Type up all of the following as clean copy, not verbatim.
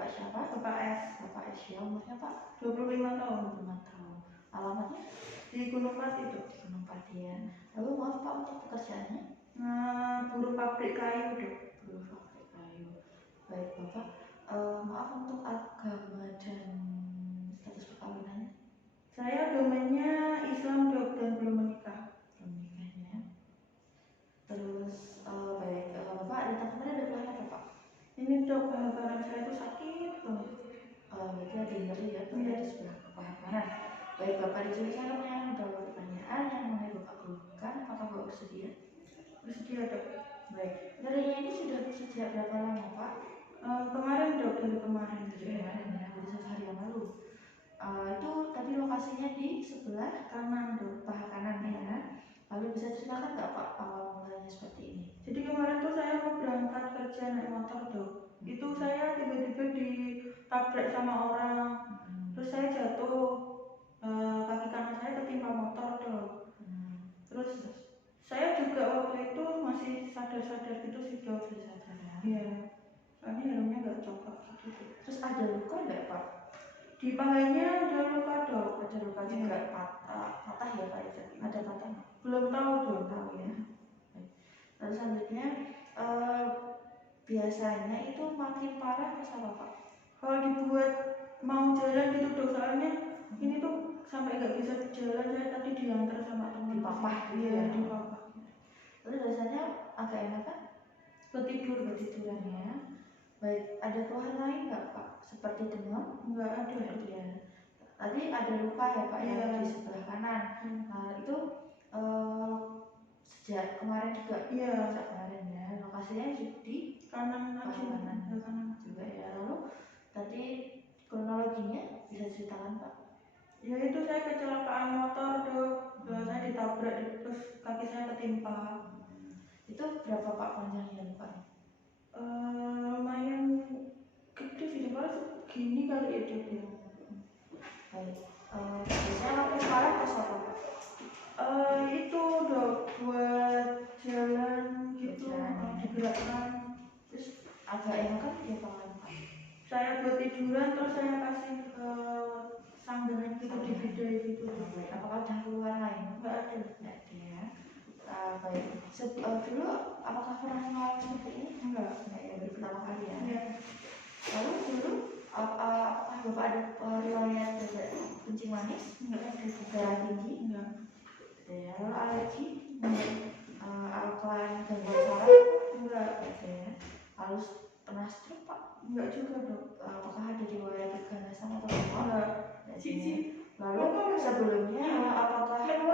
Bapak siapa? Bapak S. Bapak S ya, umurnya Pak? 25 tahun. 25 tahun. Alamatnya? Di Gunung Pati itu. Gunung Pati ya. Lalu maaf Pak, untuk pekerjaannya? Buruh pabrik kayu dok. Buruh pabrik kayu. Baik Bapak, maaf untuk agama dan status perkawinannya? Saya agamanya Islam dok dan belum menikah. Belum menikah ya. Terus baik, Bapak datang kemarin ada keluhan apa Pak? Ini dok, badan saya itu sakit banget. Berarti ada nyeri ya, di sebelah kepala kanan. Baik Bapak, di sini saya punya beberapa pertanyaan yang mengenai Bapak keluhkan. Apakah Bapak bersedia? Bersedia dok. Baik, nyerinya ini sudah sejak berapa lama Pak? Kemarin dok, dari kemarin. Dari kemarin ya, dari sehari yang lalu. Itu tadi lokasinya di sebelah Kanan dok. paha kanan ya. Lalu bisa ceritakan nggak Pak awal mulanya seperti ini? Jadi kemarin tuh saya mau berangkat kerja naik motor dok. Itu saya tiba-tiba ditabrak sama orang. Terus saya jatuh, kaki kanan saya ketimpa motor dok. Terus saya juga waktu itu masih sadar-sadar gitu sih dok. Sadar ya. Iya. Soalnya helmnya nggak copot gitu. Terus ada luka nggak Pak? Di pahanya ada luka dok. Ada luka juga patah ya Pak? Ada patah nggak? Belum tahu dok. Belum tahu ya. Lalu selanjutnya biasanya itu makin parah pas apa Pak? Kalau dibuat mau jalan gitu dok, soalnya ini tuh sampai nggak bisa jalan, saya tadi diantar sama teman. Dipapah gitu ya? ya? Dipapah. Terus rasanya agak enak kan? Ketiduran ya. Baik, ada keluhan lain nggak Pak? Seperti demam? Nggak ada ya. Tadi ada luka ya Pak ya di sebelah kanan. Nah itu sejak kemarin juga? Iya. Sejak kemarin ya. Lokasinya di kanan juga ya. Lalu tadi kronologinya bisa ceritakan Pak? Ya itu saya kecelakaan motor dok. Saya ditabrak terus kaki saya ketimpa. Itu berapa Pak panjangnya lukanya? Lumayan gede sih, kalau segini kali ya dok ya. Baik, biasanya makin parah pas apa Pak? Itu dok, buat jalan gitu, digerakkan. Terus agak enakan dia pangan Pak? Saya buat tiduran, terus saya kasih sanggahan gitu, dibidai gitu. Apakah ada keluhan lain? Nggak ada. Nggak ada ya. Baik, dulu apakah pernah mengalami seperti ini? Enggak ya, baru pertama kali ya. Iya. Lalu dulu apakah Bapak ada riwayat kencing manis? Enggak ada. Darah tinggi? Enggak. Ya, lalu alergi? Alkaline gangguan saraf? Enggak ada ya. Lalu pernah stroke Pak? Enggak juga dok. Apakah ada riwayat keganasan atau apa? Enggak. Lalu sebelumnya apakah Bapak dari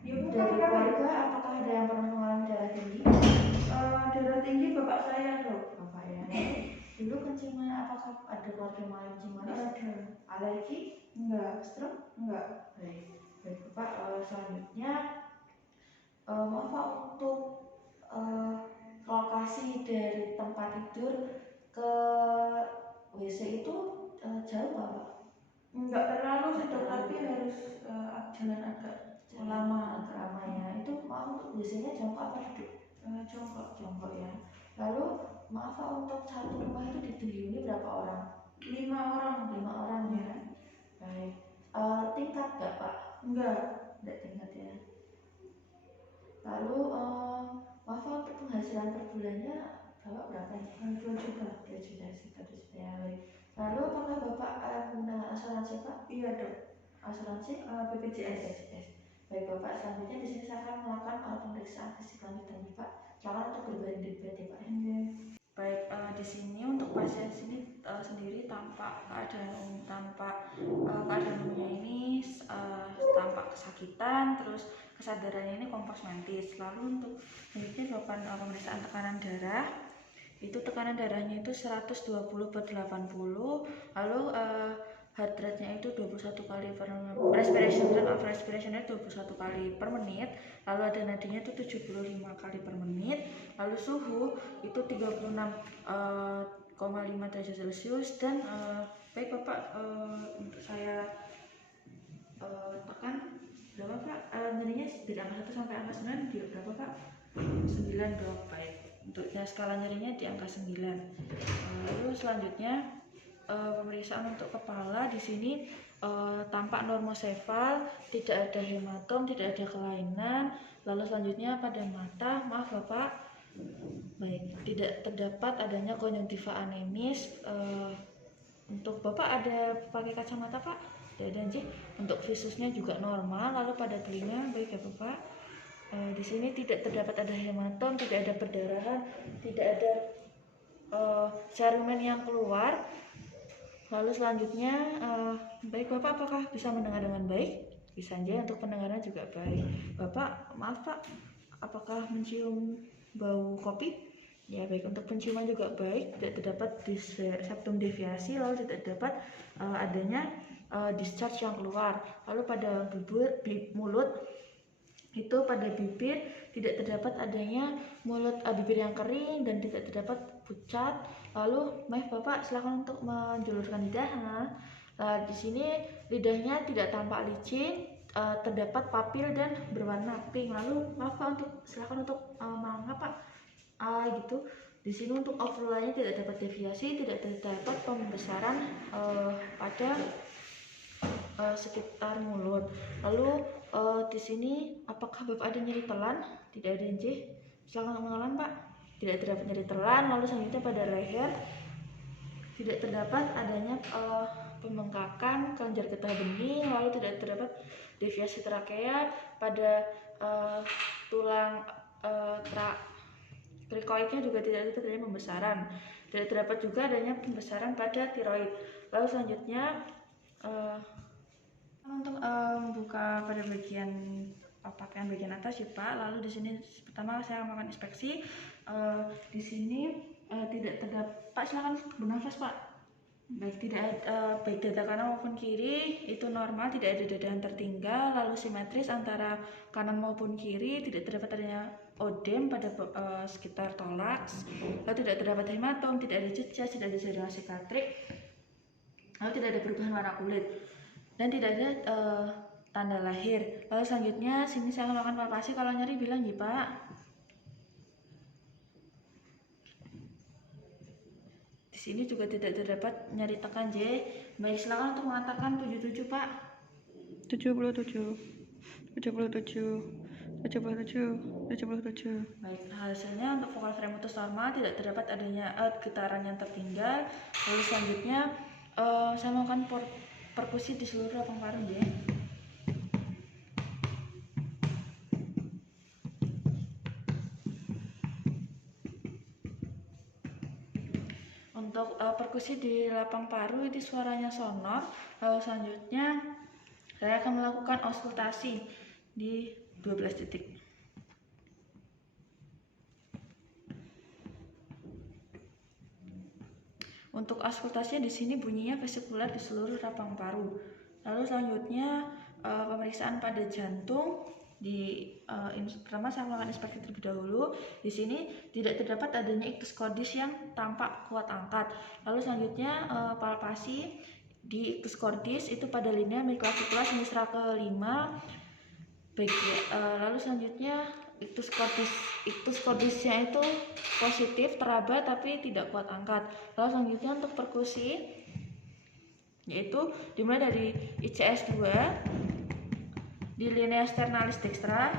keluarga apakah ada yang pernah mengalami darah tinggi? Darah tinggi bapak saya dok. Bapak ya. Dulu kencing manis, apakah ada keluarga yang mengalami kencing manis? Ada. Alergi? Enggak. Stroke? Enggak. Baik Bapak, selanjutnya maaf Pak, untuk lokasi dari tempat tidur ke WC itu jauh Pak? Enggak terlalu sih dok, tapi harus jalan agak lama ya. Itu maaf untuk WC-nya jongkok apa duduk? Jongkok ya. Lalu maaf Pak, untuk satu rumah itu dihuni berapa orang? 5 orang ya. Baik, tingkat nggak Pak? Enggak tingkat ya. Lalu maaf Pak, untuk penghasilan per bulannya Bapak berapa ya? 2 juta. 2 juta ya. Lalu apakah Bapak menggunakan asuransi Pak? Iya dok. Asuransi BPJS. Baik Bapak, selanjutnya di sini saya akan melakukan pemeriksaan fisik lanjutannya Pak. Silakan untuk berbaring di bed ya Pak. Baik, di sini untuk pasien sini sendiri tampak keadaan umumnya ini tampak kesakitan, terus kesadarannya ini kompos mentis. Lalu untuk selanjutnya dilakukan pemeriksaan tekanan darah. Itu tekanan darahnya itu 120/80. Lalu heart rate-nya itu 21 kali per respiration rate 21 kali per menit. Lalu ada nadinya itu 75 kali per menit. Lalu suhu itu 36,5 derajat Celcius. Dan baik Bapak, untuk saya tekan berapa Pak? Nyerinya dari angka 1 sampai angka 9 berapa Pak? 9 dok. Baik. Untuk skala nyerinya di angka 9. Lalu selanjutnya pemeriksaan untuk kepala. Di sini tampak normosefal, tidak ada hematom, tidak ada kelainan. Lalu selanjutnya pada mata, maaf Bapak, baik, tidak terdapat adanya konjungtiva anemis. Untuk Bapak ada pakai kacamata Pak? Tidak ada Nji. Untuk visusnya juga normal. Lalu pada telinga, baik ya Bapak. Di sini tidak terdapat ada hematom, tidak ada perdarahan, tidak ada serumen yang keluar. Lalu selanjutnya, baik Bapak, apakah bisa mendengar dengan baik? Bisa aja, untuk pendengaran juga baik. Bapak, maaf Pak, apakah mencium bau kopi? Ya baik, untuk penciuman juga baik, tidak terdapat septum deviasi, lalu tidak terdapat adanya discharge yang keluar. Lalu pada mulut, itu pada bibir tidak terdapat adanya bibir yang kering dan tidak terdapat pucat. Lalu maaf Bapak, silakan untuk menjulurkan lidah. Di sini lidahnya tidak tampak licin, terdapat papil dan berwarna pink. Lalu maaf Pak, silakan untuk mangap Pak. Gitu. Di sini untuk overlay-nya tidak dapat deviasi, tidak terdapat pembesaran pada sekitar mulut. Lalu di sini apakah Bapak ada nyeri telan? Tidak ada Nj. Silakan mengelan Pak. Tidak terdapat nyeri telan. Lalu selanjutnya pada leher tidak terdapat adanya pembengkakan kelenjar getah bening. Lalu tidak terdapat deviasi trakea. Pada tulang krikoidnya juga tidak terdapat adanya pembesaran. Tidak terdapat juga adanya pembesaran pada tiroid. Lalu selanjutnya untuk membuka pada bagian pakaian bagian atas ya Pak. Lalu di sini pertama saya melakukan inspeksi. Di sini tidak terdapat. Pak, silakan bernafas Pak. Baik, tidak baik dada kanan maupun kiri itu normal, tidak ada dada yang tertinggal. Lalu simetris antara kanan maupun kiri, tidak terdapat adanya odem pada sekitar toraks. Lalu tidak terdapat hematom, tidak ada jejak, tidak ada jaringan sikatrik. Lalu tidak ada perubahan warna kulit dan tidak ada tanda lahir. Lalu selanjutnya sini saya melakukan palpasi. Kalau nyeri bilang ya Pak. Di sini juga tidak terdapat nyeri tekan J. Baik, silakan untuk mengatakan 77 Pak. 77 77 77 77. Baik, hasilnya untuk vokal fremutus normal, tidak terdapat adanya getaran yang tertinggal. Lalu selanjutnya saya melakukan perkusi di seluruh lapang paru J. Untuk perkusi di lapang paru itu suaranya sonor. Lalu selanjutnya saya akan melakukan auskultasi di 12 titik. Untuk auskultasinya di sini bunyinya vesikular di seluruh lapang paru. Lalu selanjutnya pemeriksaan pada jantung. Pertama saya melakukan inspeksi terlebih dahulu. Di sini tidak terdapat adanya ictus cordis yang tampak kuat angkat. Lalu selanjutnya palpasi di ictus cordis itu pada linea midclavicular sinistra ke-5. Lalu selanjutnya ictus cordisnya itu positif, teraba tapi tidak kuat angkat. Lalu selanjutnya untuk perkusi yaitu dimulai dari ICS 2 di linea sternalis dextra,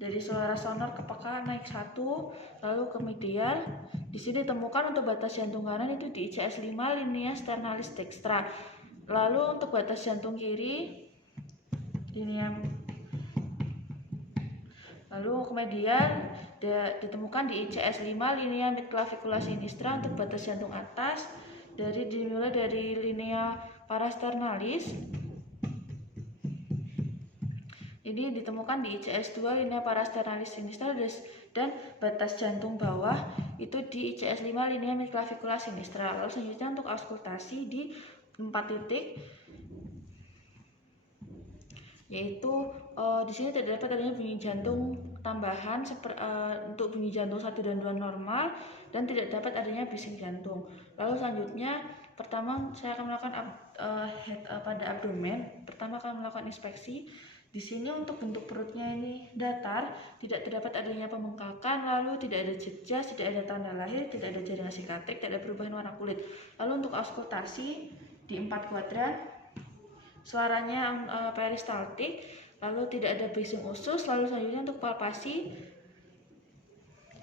dari suara sonor ke peka naik 1, lalu ke medial. Di sini ditemukan untuk batas jantung kanan itu di ICS 5 linea sternalis dextra. Lalu untuk batas jantung kiri linea, lalu ke medial ditemukan di ICS 5 linea midclavicular sinistra. Untuk batas jantung atas dimulai dari linea parasternalis. Ini ditemukan di ICS 2 linea parasternalis sinistra, dan batas jantung bawah itu di ICS 5 linea midclavicular sinistra. Lalu selanjutnya untuk auskultasi di 4 titik, yaitu di sini tidak dapat adanya bunyi jantung tambahan untuk bunyi jantung 1 dan 2 normal, dan tidak dapat adanya bising jantung. Lalu selanjutnya pertama saya akan melakukan pada abdomen. Pertama akan melakukan inspeksi. Di sini untuk bentuk perutnya ini datar, tidak terdapat adanya pembengkakan, lalu tidak ada jas, tidak ada tanda lahir, tidak ada jaringan sikatrik, tidak ada perubahan warna kulit. Lalu untuk auskultasi di 4 kuadran, suaranya peristaltik, lalu tidak ada bising usus. Lalu selanjutnya untuk palpasi,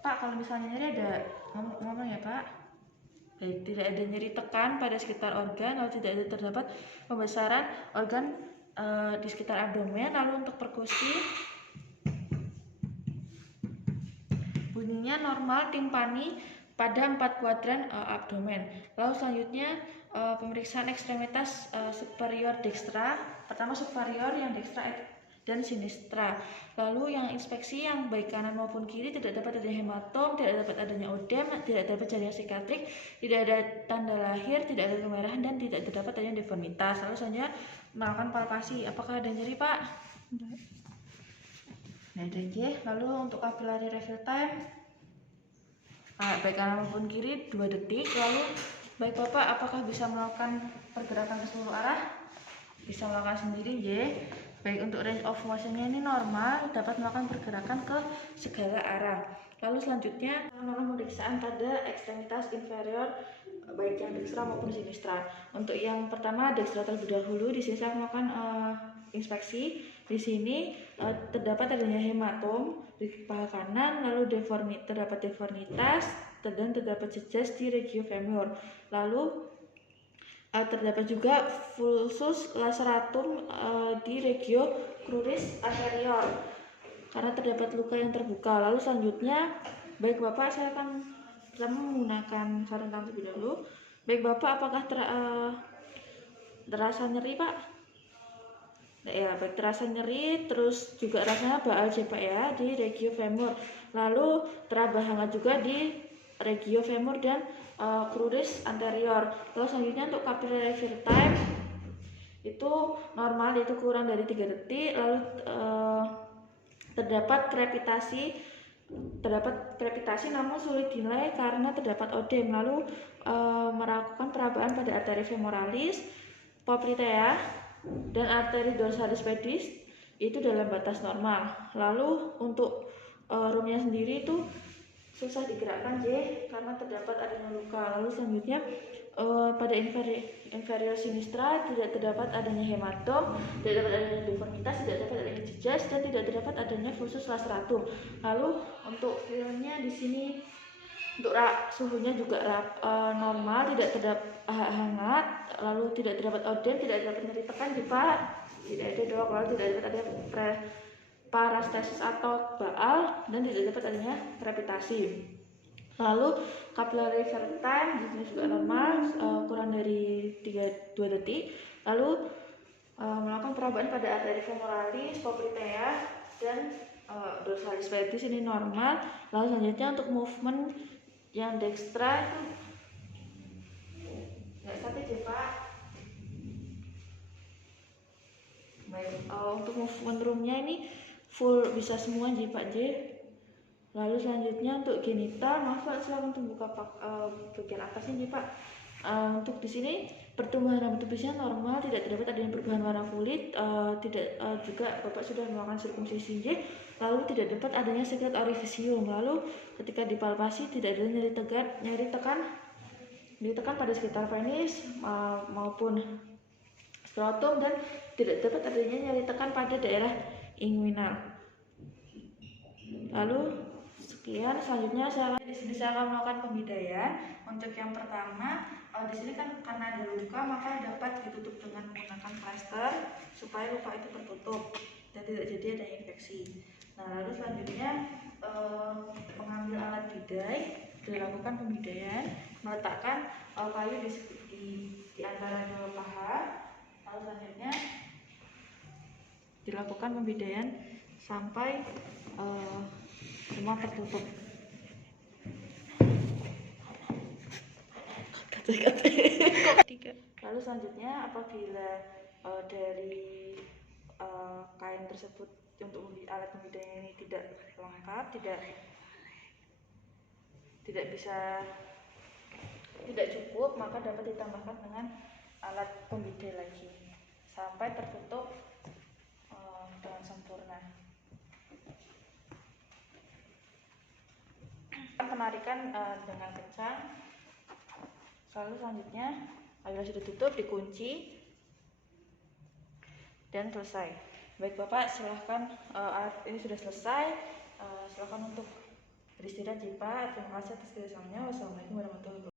Pak, kalau misalnya nyeri ada ngomong ya Pak. Baik, tidak ada nyeri tekan pada sekitar organ, lalu tidak ada terdapat pembesaran organ di sekitar abdomen. Lalu untuk perkusi, bunyinya normal timpani pada 4 kuadran abdomen. Lalu selanjutnya pemeriksaan ekstremitas superior dextra. Pertama superior yang dextra dan sinistra. Lalu yang inspeksi yang baik kanan maupun kiri tidak dapat adanya hematom, tidak dapat adanya odem, tidak dapat jaringan sikatrik, tidak ada tanda lahir, tidak ada kemerahan, dan tidak terdapat adanya deformitas. Lalu selanjutnya melakukan palpasi. Apakah ada nyeri Pak? Tidak ada J. Lalu untuk capillary refill time, baik kanan maupun kiri 2 detik. Lalu baik Bapak, apakah bisa melakukan pergerakan ke seluruh arah? Bisa melakukan sendiri J. Baik, untuk range of motionnya ini normal, dapat melakukan pergerakan ke segala arah. Lalu selanjutnya melakukan pemeriksaan pada ekstremitas inferior baik yang dextra maupun sinistra. Untuk yang pertama dextra terlebih dahulu, di sini saya melakukan inspeksi. Di sini terdapat adanya hematom di paha kanan, lalu terdapat deformitas dan terdapat jas di regio femur. Lalu terdapat juga fulsus laceratum di regio cruris anterior karena terdapat luka yang terbuka. Lalu selanjutnya, baik Bapak, saya akan pertama menggunakan sarung tangan terlebih dahulu. Baik Bapak, apakah terasa nyeri Pak? Ya, baik, terasa nyeri, terus juga rasanya baal Pak ya di regio femur. Lalu teraba hangat juga di regio femur dan cruris anterior. Lalu selanjutnya untuk capillary refill time itu normal, itu kurang dari 3 detik. Lalu terdapat krepitasi namun sulit dinilai karena terdapat odem. Lalu melakukan perabaan pada arteri femoralis, popliteal dan arteri dorsalis pedis itu dalam batas normal. Lalu untuk roomnya sendiri itu susah digerakkan J karena terdapat adanya luka. Lalu selanjutnya pada inferior sinistra tidak terdapat adanya hematom, tidak dapat adanya deformitas, tidak dapat adanya jas, dan tidak terdapat adanya fulsus laceratum. Lalu untuk filmnya di sini untuk suhunya juga normal, tidak terdapat hangat, lalu tidak terdapat odem, tidak terdapat nyeri tekan Pak, tidak ada dok, lalu tidak dapat adanya parastesis atau baal, dan tidak dapat adanya krepitasi. Lalu capillary refill time di sini juga normal, kurang dari 2 detik. Lalu melakukan perabaan pada arteri femoralis, popliteal dan dorsalis pedis ini normal. Lalu selanjutnya untuk movement yang dextra itu nggak sakit ya Pak. Baik, untuk movement roomnya ini full bisa semua J Pak J. Lalu selanjutnya untuk genital, maaf Pak, silakan untuk buka bagian atasnya J Pak. Untuk di sini pertumbuhan rambut pubisnya normal, tidak terdapat adanya perubahan warna kulit, tidak juga Bapak sudah melakukan sirkumsisi J. Lalu tidak dapat adanya secret orifisium. Lalu ketika dipalpasi tidak ada nyeri tekan pada sekitar penis maupun skrotum, dan tidak dapat adanya nyeri tekan pada daerah inguinal. Lalu sekian, selanjutnya di sini saya akan melakukan pembidayaan. Untuk yang pertama, di sini kan karena ada luka maka dapat ditutup dengan menggunakan plaster supaya luka itu tertutup dan tidak jadi ada infeksi. Nah, lalu selanjutnya mengambil alat bidai, dilakukan pembidaian, meletakkan kayu di antara dua paha. Lalu selanjutnya dilakukan pembidaian sampai semua tertutup. Lalu selanjutnya apabila dari kain tersebut untuk alat pembidaian ini tidak lengkap, tidak cukup, maka dapat ditambahkan dengan alat pembidai lagi sampai tertutup dengan sempurna. menarikan dengan kencang. Lalu selanjutnya apabila sudah tutup dikunci dan selesai. Baik Bapak, silahkan alat ini sudah selesai. Silahkan untuk beristirahat ya Pak. Terima kasih atas kerjasamanya. Wassalamualaikum warahmatullahi wabarakatuh.